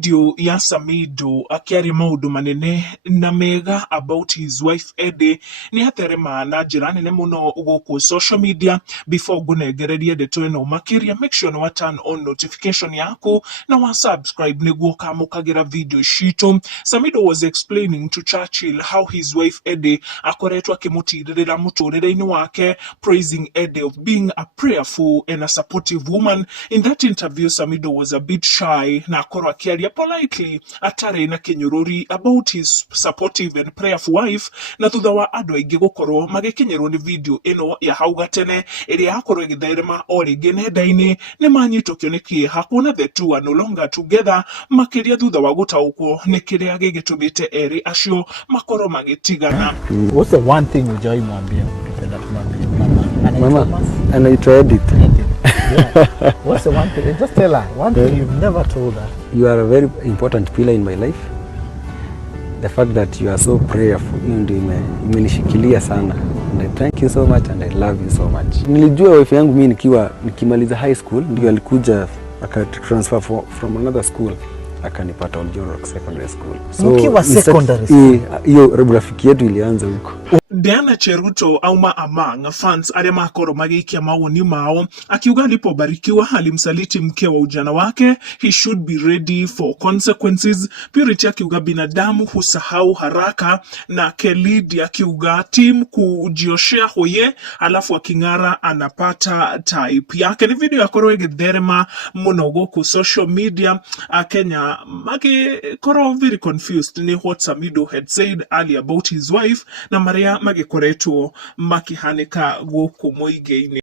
video ya Samidoh akiaria maundu manene na mega about his wife Edday ni hatherema na njira nene muno guku social media. Before ngunegererie ndeto ino makiria, make sure no turn on notification yaku na wa subscribe niguo kamukagira video shito. Samidoh was explaining to Churchill how his wife Edday akoretwa akimutirira muturire-ini wake, praising Edday of being a prayerful and a supportive woman. In that interview, Samidoh was a bit shy na akorwo akiaria politely atari na kinyururi about his supportive and prayerful wife, na thutha wa andu aingi gukorwo magikinyirwo ni video ino ya hau gatene iria yakorwo igitherema o ringi nenda-ini, ni manyitũkio ni kieha kuona the two are no longer together, makiria thutha wa gutaũkwo ni kiria gigitumite eri acio makorwo magitigana. What's the one thing ujai mwambia mama anaitwa Edday? Yeah. What's the one thing? Just tell her one thing you've never told her. You are a very important pillar in my life. The fact that you are so prayerful, ndio imenishikilia sana. And I thank you so much and I love you so much. Nilijua wife yangu mimi nikimaliza high school ndio alikuja akatransfer from another school akanipata Oljoro Secondary School. So ukiwa secondary school hiyo rafiki yetu ilianza huko. Diana Cheruto auma among fans aria makorwo magikia mawoni mao, akiuga alipobarikiwa alimsaliti mke wa ujana wake, he should be ready for consequences. Purity akiuga binadamu husahau haraka, na Kelidi akiuga team kujioshea hoye alafu aking'ara anapata type yake. Ni video yakorwo igitherema muno guku social media. Kenya magikorwo very confused ni what Samidoh had said earlier about his wife na maria magikoretwo makihanika guku muingi-ini.